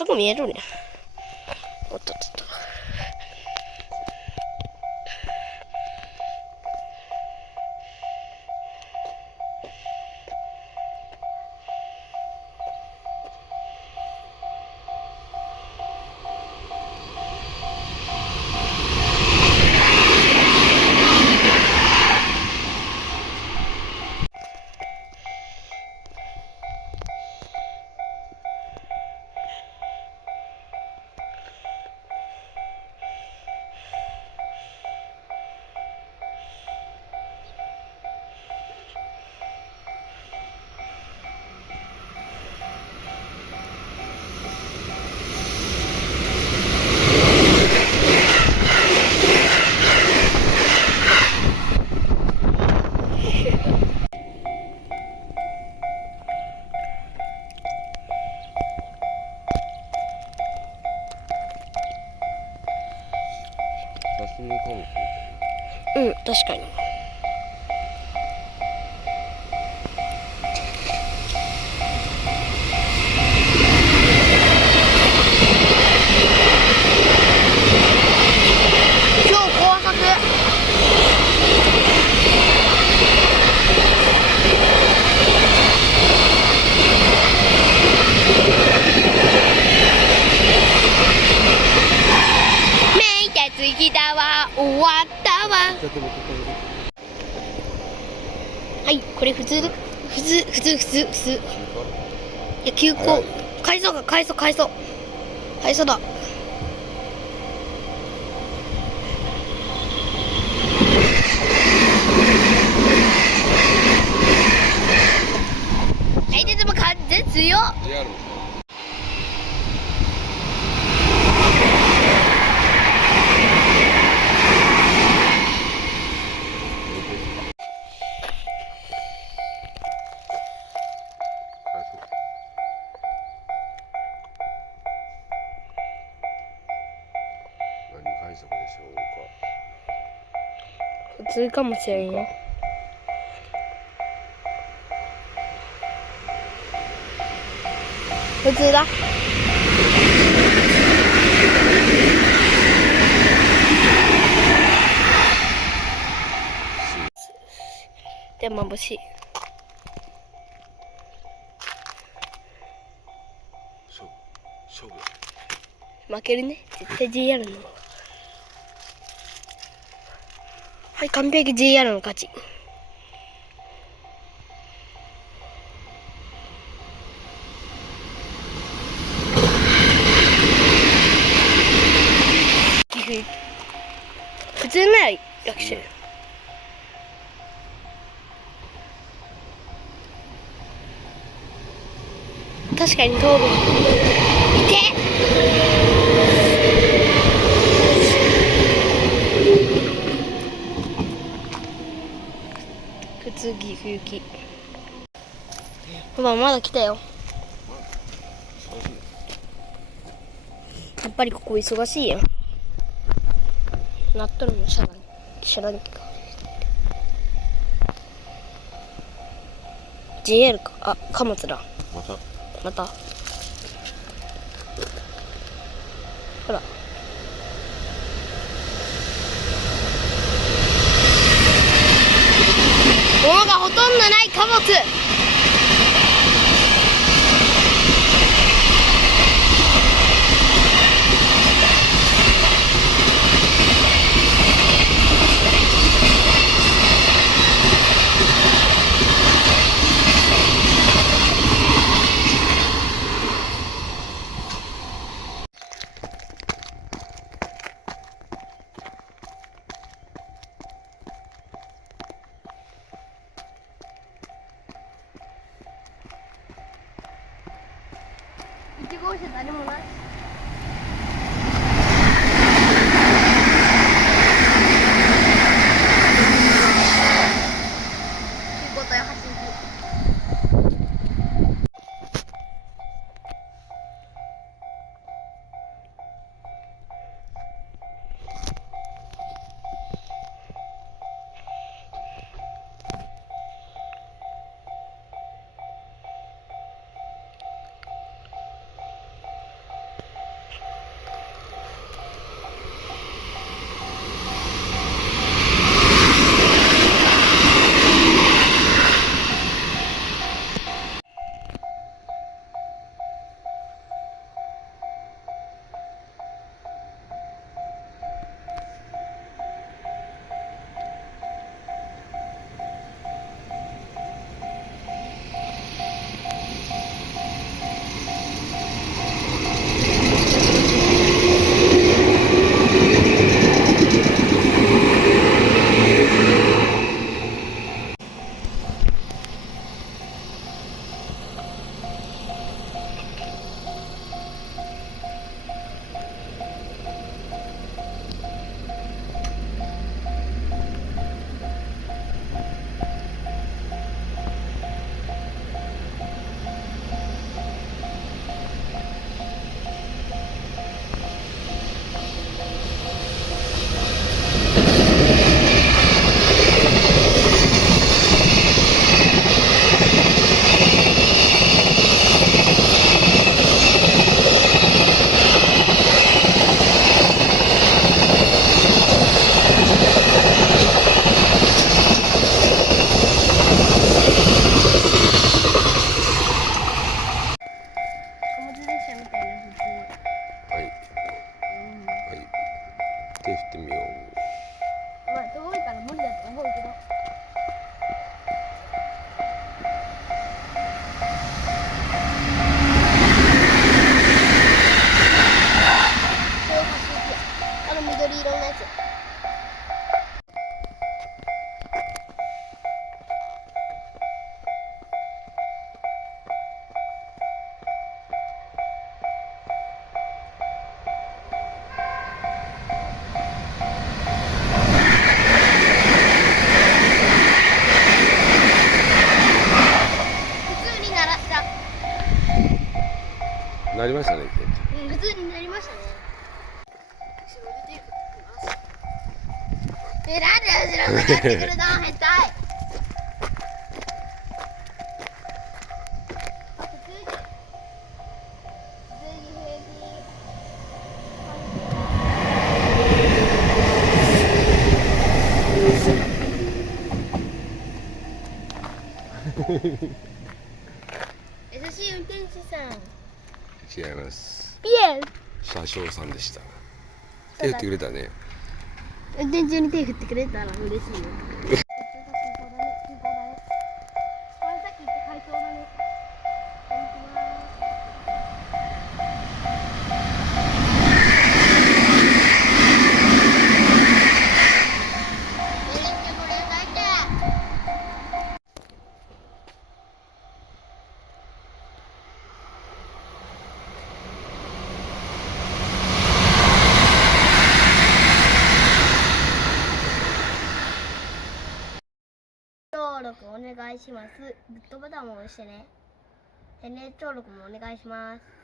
そこ見えるね。おっとっとっと。うん、確かに。今日高速。めいたつきだわ、終わったわ。はい、これ普通。いや、急行。回送だ。相手でも完全強っ。普通かもしれんよ。普通だ。でも眩しい。負けるね。絶対 JR の。はい、完璧 JR の勝ち。普通なら楽勝。確かに通る。いて。普通岐阜行き。ほら、まだ来たよ。やっぱりここ忙しいやん。なっとるの知らんけど。JR か。あ、貨物だ。また。ほら。物がほとんどない貨物。1号車誰もない。15対80。ましたね。普通になりましたね。なんで後ろ向けてくるの変態。優しい運転手さん。違います。ピエ車掌さんでした。手振ってくれたね。運転中に手振ってくれたら嬉しいよ。登録お願いします。グッドボタンも押してね。チャンネル登録もお願いします。